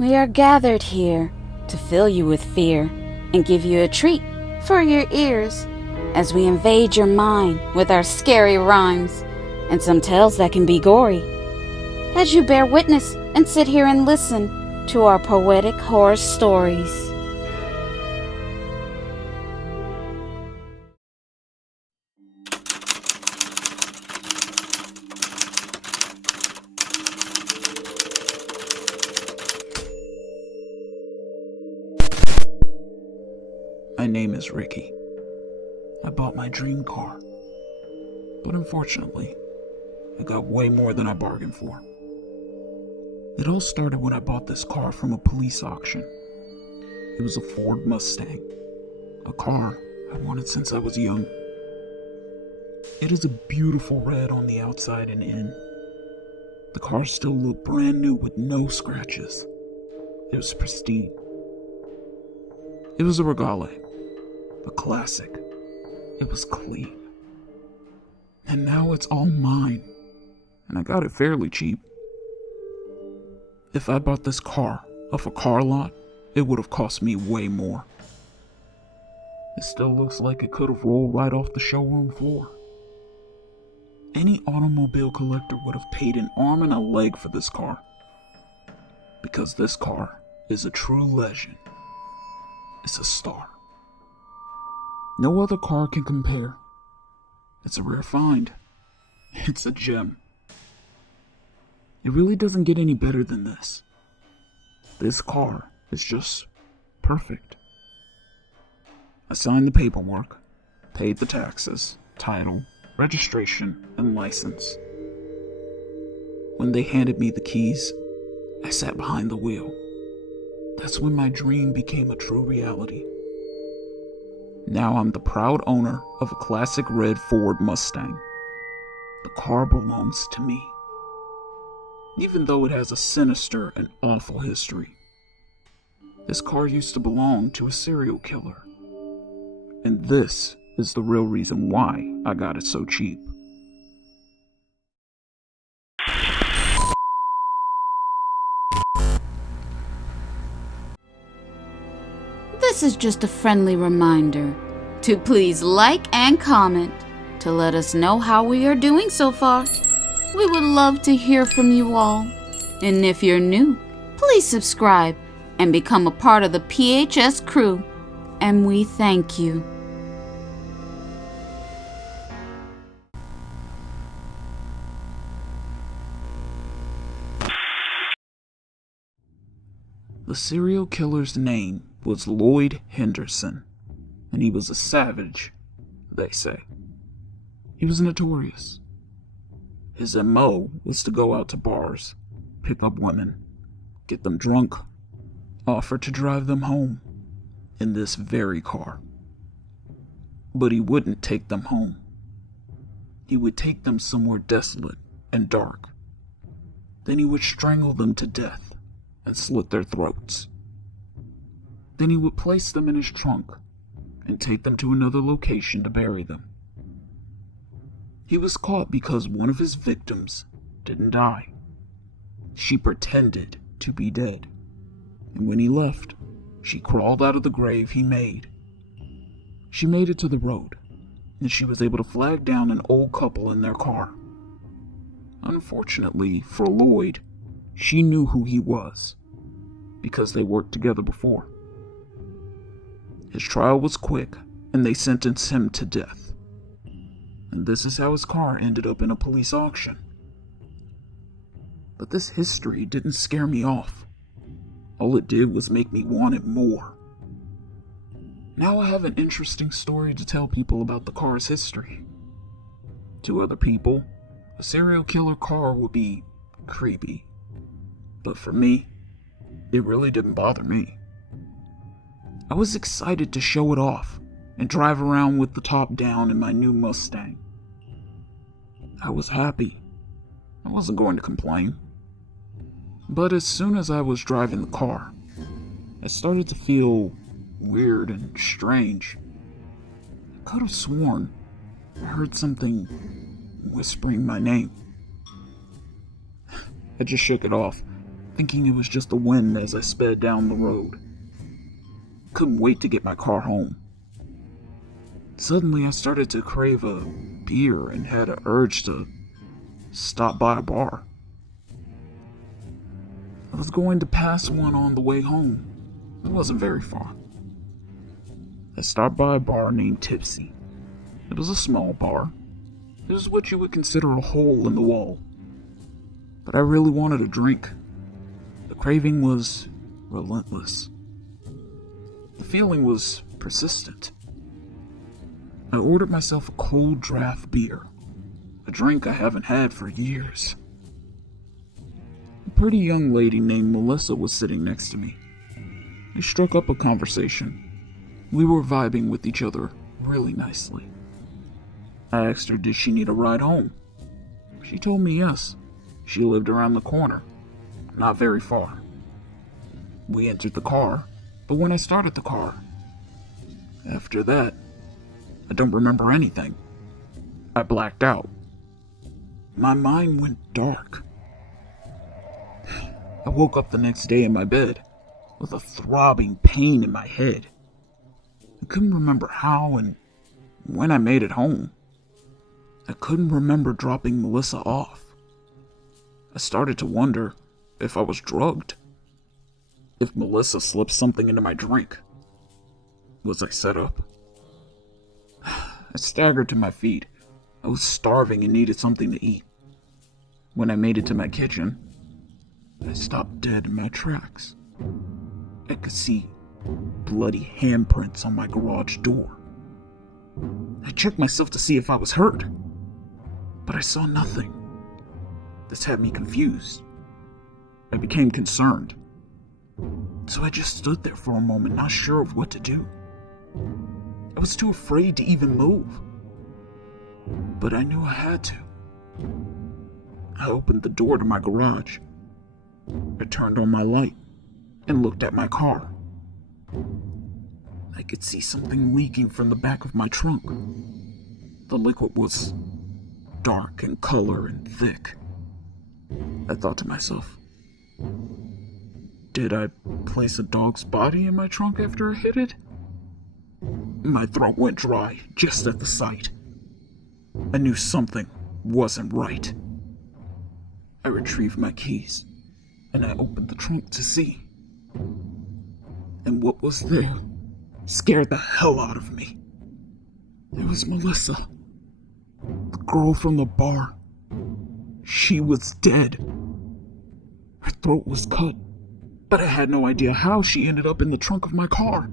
We are gathered here to fill you with fear and give you a treat for your ears as we invade your mind with our scary rhymes and some tales that can be gory. As you bear witness and sit here and listen to our poetic horror stories. My name is Ricky. I bought my dream car, but unfortunately, I got way more than I bargained for. It all started when I bought this car from a police auction. It was a Ford Mustang, a car I wanted since I was young. It is a beautiful red on the outside and in. The car still looked brand new with no scratches. It was pristine. It was a Regale, a classic. It was clean. And now it's all mine. And I got it fairly cheap. If I bought this car off a car lot, it would have cost me way more. It still looks like it could have rolled right off the showroom floor. Any automobile collector would have paid an arm and a leg for this car. Because this car is a true legend. It's a star. No other car can compare. It's a rare find. It's a gem. It really doesn't get any better than this. This car is just perfect. I signed the paperwork, paid the taxes, title, registration, and license. When they handed me the keys, I sat behind the wheel. That's when my dream became a true reality. Now I'm the proud owner of a classic red Ford Mustang. The car belongs to me, even though it has a sinister and awful history. This car used to belong to a serial killer, and this is the real reason why I got it so cheap. This is just a friendly reminder to please like and comment to let us know how we are doing so far. We would love to hear from you all. And if you're new, please subscribe and become a part of the PHS crew. And we thank you. The serial killer's name was Lloyd Henderson, and he was a savage, they say. He was notorious. His MO was to go out to bars, pick up women, get them drunk, offer to drive them home in this very car. But he wouldn't take them home. He would take them somewhere desolate and dark. Then he would strangle them to death and slit their throats. Then he would place them in his trunk and take them to another location to bury them. He was caught because one of his victims didn't die. She pretended to be dead, and when he left, she crawled out of the grave he made. She made it to the road, and she was able to flag down an old couple in their car. Unfortunately for Lloyd, she knew who he was, because they worked together before. His trial was quick, and they sentenced him to death. And this is how his car ended up in a police auction. But this history didn't scare me off. All it did was make me want it more. Now I have an interesting story to tell people about the car's history. To other people, a serial killer car would be creepy. But for me, it really didn't bother me. I was excited to show it off and drive around with the top down in my new Mustang. I was happy. I wasn't going to complain. But as soon as I was driving the car, I started to feel weird and strange. I could have sworn I heard something whispering my name. I just shook it off, thinking it was just the wind as I sped down the road. Couldn't wait to get my car home. Suddenly I started to crave a beer and had an urge to stop by a bar. I was going to pass one on the way home. It wasn't very far. I stopped by a bar named Tipsy. It was a small bar. It was what you would consider a hole in the wall. But I really wanted a drink. The craving was relentless. The feeling was persistent. I ordered myself a cold draft beer, a drink I haven't had for years. A pretty young lady named Melissa was sitting next to me. We struck up a conversation. We were vibing with each other really nicely. I asked her, did she need a ride home? She told me yes. She lived around the corner, not very far. We entered the car, but when I started the car, after that, I don't remember anything. I blacked out. My mind went dark. I woke up the next day in my bed with a throbbing pain in my head. I couldn't remember how and when I made it home. I couldn't remember dropping Melissa off. I started to wonder if I was drugged. If Melissa slipped something into my drink. Was I set up? I staggered to my feet. I was starving and needed something to eat. When I made it to my kitchen, I stopped dead in my tracks. I could see bloody handprints on my garage door. I checked myself to see if I was hurt, but I saw nothing. This had me confused. I became concerned. So I just stood there for a moment, not sure of what to do. I was too afraid to even move. But I knew I had to. I opened the door to my garage. I turned on my light and looked at my car. I could see something leaking from the back of my trunk. The liquid was dark in color and thick. I thought to myself, did I place a dog's body in my trunk after I hit it? My throat went dry just at the sight. I knew something wasn't right. I retrieved my keys and I opened the trunk to see. And what was there scared the hell out of me. It was Melissa, the girl from the bar. She was dead. Her throat was cut, but I had no idea how she ended up in the trunk of my car.